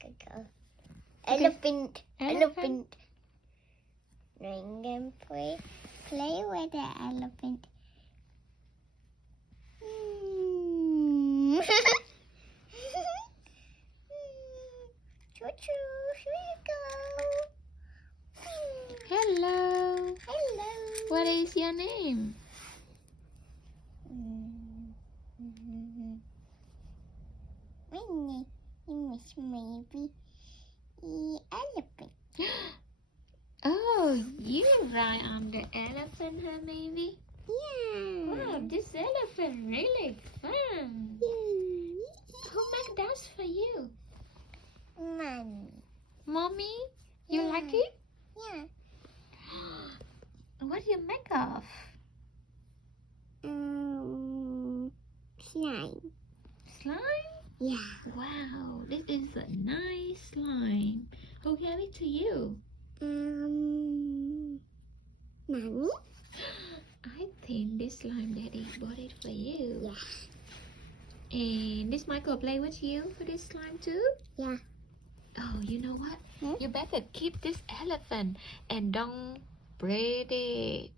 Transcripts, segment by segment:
go. Okay. Elephant. Elephant. Ring and play with the elephant. Choo-choo, here you go. Hello. Hello. What is your name? My name is maybe the elephant. Oh, you ride on the elephant, huh, maybe? Yeah. Wow, this elephant really fun. Who made that for you? Mommy. Mommy? You Yeah. like it? Yeah. What do you make of? Slime. Slime? Yeah. Wow, this is a nice slime. Who gave it to you? Mommy? I think this slime daddy bought it for you. Yeah. And this Michael play with you for this slime too? Yeah. Oh, you know what? Hmm? You better keep this elephant and don't breed it.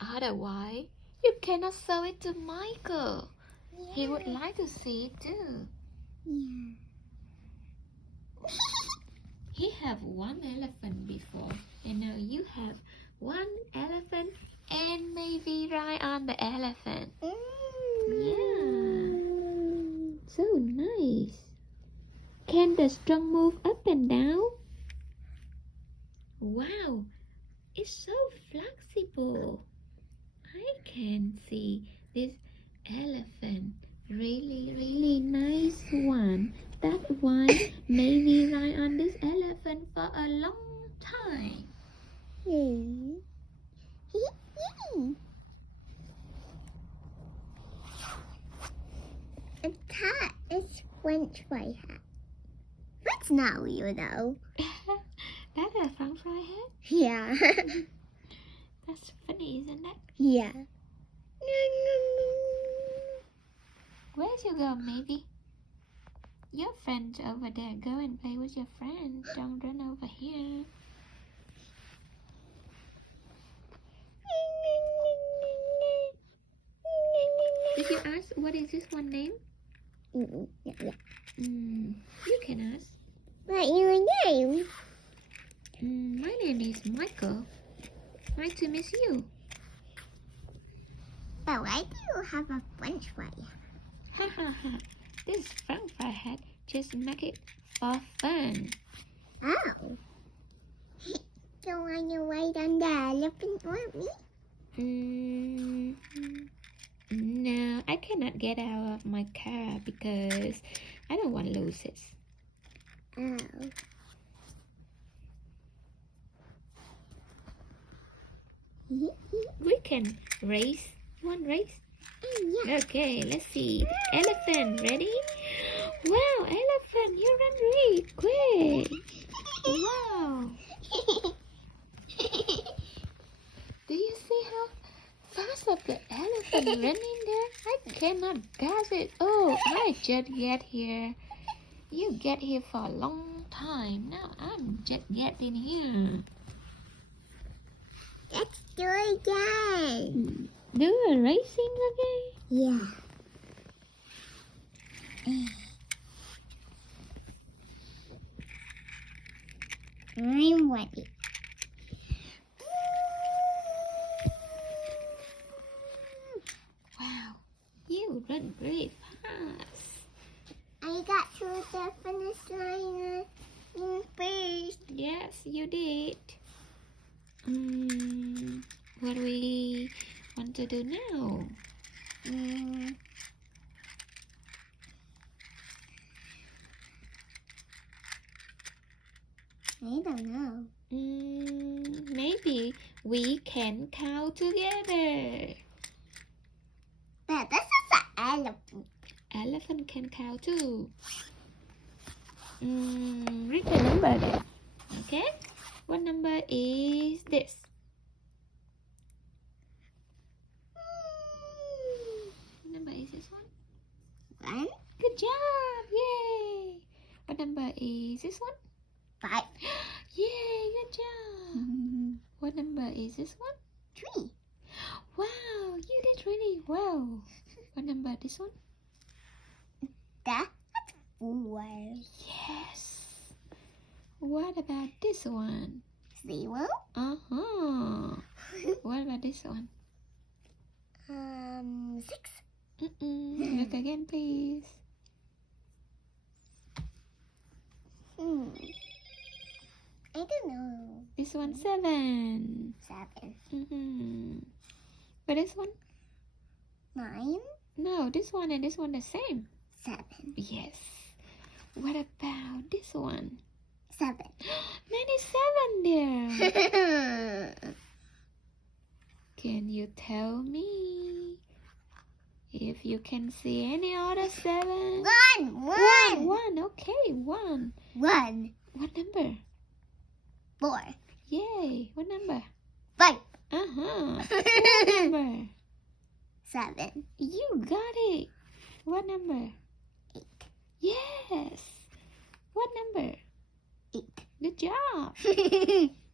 Otherwise, you cannot sell it to Michael. Yeah. He would like to see it too. Yeah. He have one elephant before, and now you have one elephant and maybe ride on the elephant. Yeah. So nice. Can the strong move up and down? Wow, it's so flexible. I can see this elephant. Really nice one. That one maybe ride on this elephant for a long time. A cat is French fry hat. That's not you know. That's a french fry head? Yeah. That's funny, isn't it? Yeah. Where'd you go, maybe? Your friend's over there. Go and play with your friend. Don't run over here. Did you ask what is this one name? Yeah. You can ask. What your name? My name is Michael. Nice to meet you. But why do you have a French fry? Ha ha ha. This french fry hat just make it for fun. Oh. So when you ride on the elephant with me? No, I cannot get out of my car because I don't want to lose it. Oh. We can race. You want race? Yeah. Okay, let's see. Elephant, ready? Wow, elephant, you run really quick. Wow. Do you see how fast of the elephant running there? I cannot catch it. Oh, I just get here. You get here for a long time. Now I'm just getting here. Let's do it again. Do a racing again? Yeah. I'm ready. Wow, you run very fast. I got to the finish line in first. Yes, you did. What do we want to do now? I don't know. Maybe we can count together. But this is an elephant. Elephant can count too. Read the number there. Okay? What number is this? What number is this one? One. Good job! Yay! What number is this one? 5. Yay, good job. What number is this one? 3. Wow, you did really well. What number this one? That's 4. Yes. What about this one? 0. Uh-huh. What about this one? 6. Look again, please. I don't know. This one, 7. 7. But this one? 9. No, this one and this one the same. 7. Yes. What about this one? 7. 97 there. Can you tell me if you can see any other 7? 1. One. Okay, 1. 1. What number? 4. Yay. What number? 5. Uh-huh. What number? 7. You got it. What number? 8. Yes. What number? 8. Good job.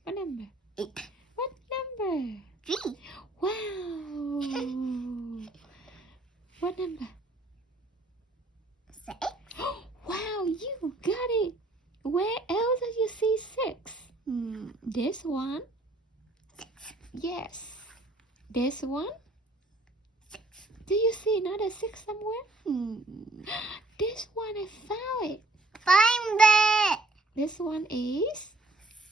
What number? 8. What number? 3. Wow. What number? 6. Wow, you got it. Where else do you see 6? This one? 6. Yes. This one? 6. Do you see another 6 somewhere? This one, I found it. Find it. This one is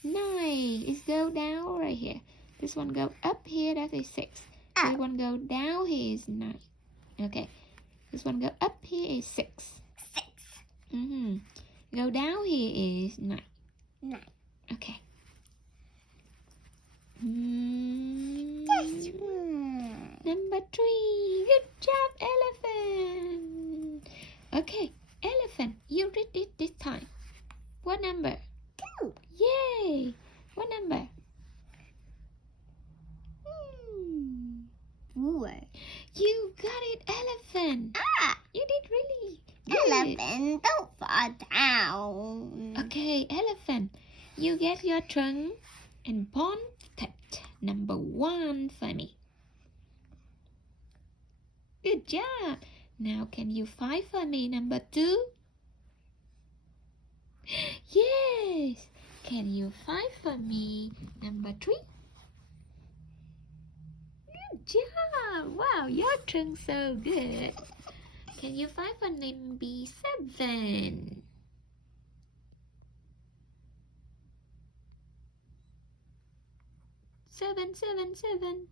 9. It's go down right here. This one go up here, that is 6. Up. This one go down here is 9. Okay. This one go up here is 6. 6. Go down here is 9. 9. Okay. This one. Number 3. Good job, elephant. Okay, elephant. You read it this time. What number? 2. Yay. What number? 4. You got it, elephant. Ah. You did really good. Elephant, don't fall down. Okay, elephant. You get your trunk and pawn tapped. Number 1 for me. Good job. Now can you find for me number 2? Yes. Can you find for me number 3? Good job. Wow, your trunk's so good. Can you find for number 7? Seven.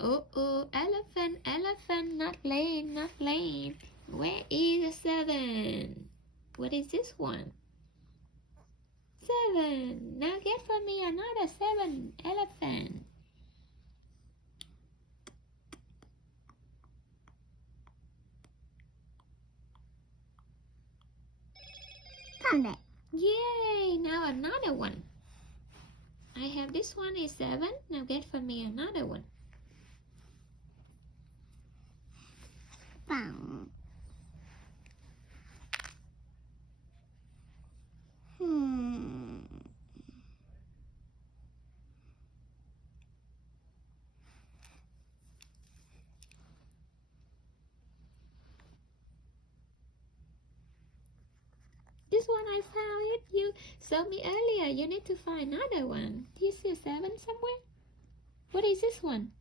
Oh, elephant, not lane. Where is the 7? What is this one? 7. Now get for me another 7, elephant. Found it. Yay, now another one. I have this one is 7. Now get for me another one. Found. This one I found it. You showed me earlier. You need to find another one. Do you see a 7 somewhere? What is this one?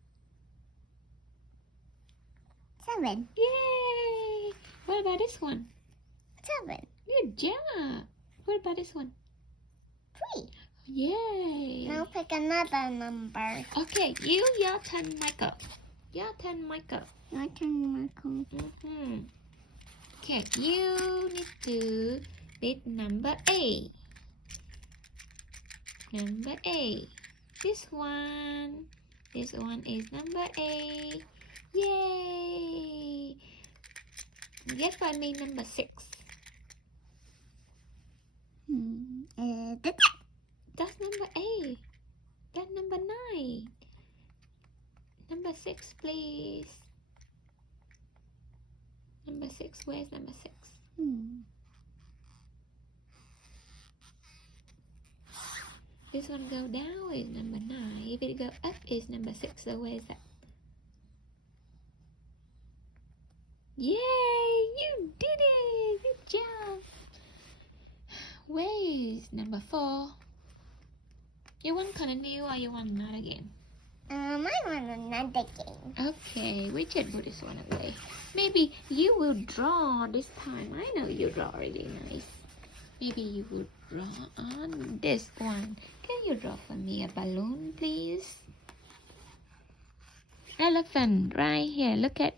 7. Yay! What about this one? 7. Good job. What about this one? 3. Yay! Now pick another number. Okay, your turn, Michael. Your turn, Michael. Your turn, Michael. Okay, you need to read number 8. Number 8. This one is number 8. Yay! Get for me number 6. That's number 8. That's number 9. Number 6, please. Number 6. Where's number 6? This one go down is number 9. If it go up is number 6. So where is that? Yay! You did it! Good job! Where is number 4? You want continue or you want another game? I want another game. Okay, we just put this one away. Maybe you will draw this time. I know you draw really nice. Maybe you will draw on this one. Can you draw for me a balloon, please? Elephant right here. Look at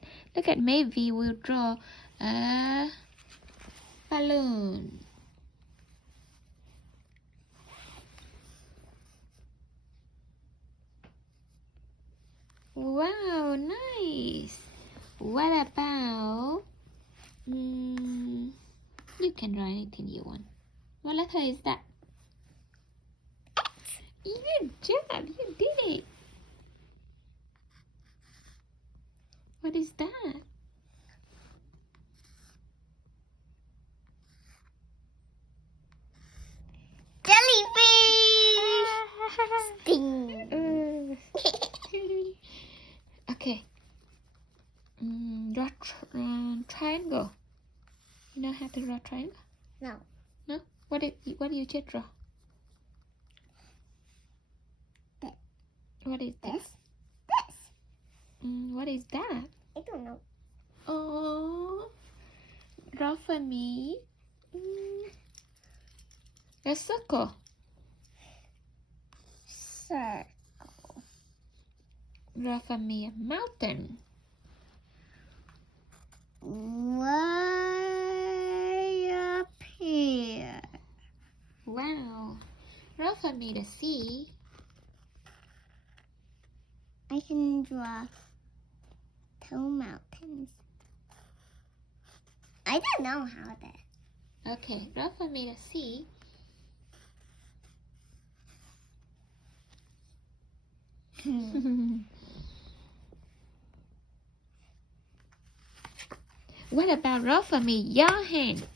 Maybe will draw a balloon. Wow, nice. What about you can draw anything you want. What letter is that? Good job, you did it. What is that? Jellyfish! Sting. Okay. Draw triangle. You know how to draw triangle? No. No? What do you just draw? This. What is this? This. What is that? I don't know. Oh, draw for me. A circle. Circle. Draw for me a mountain. Way up here. Wow. Draw for me the sea. I can draw 2 mountains. I don't know how that. Okay, draw for me the sea. What about draw for me your hand?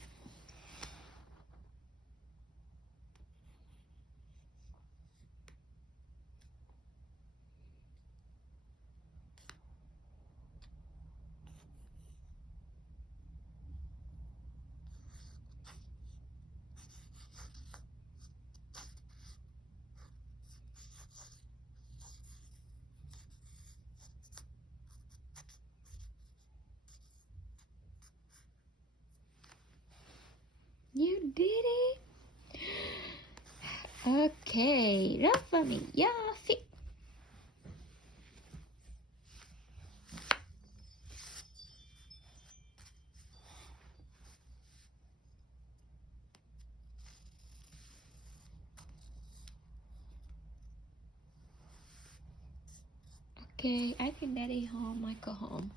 You did it. Okay, draw for me your feet. Okay, I think Daddy home, Michael home.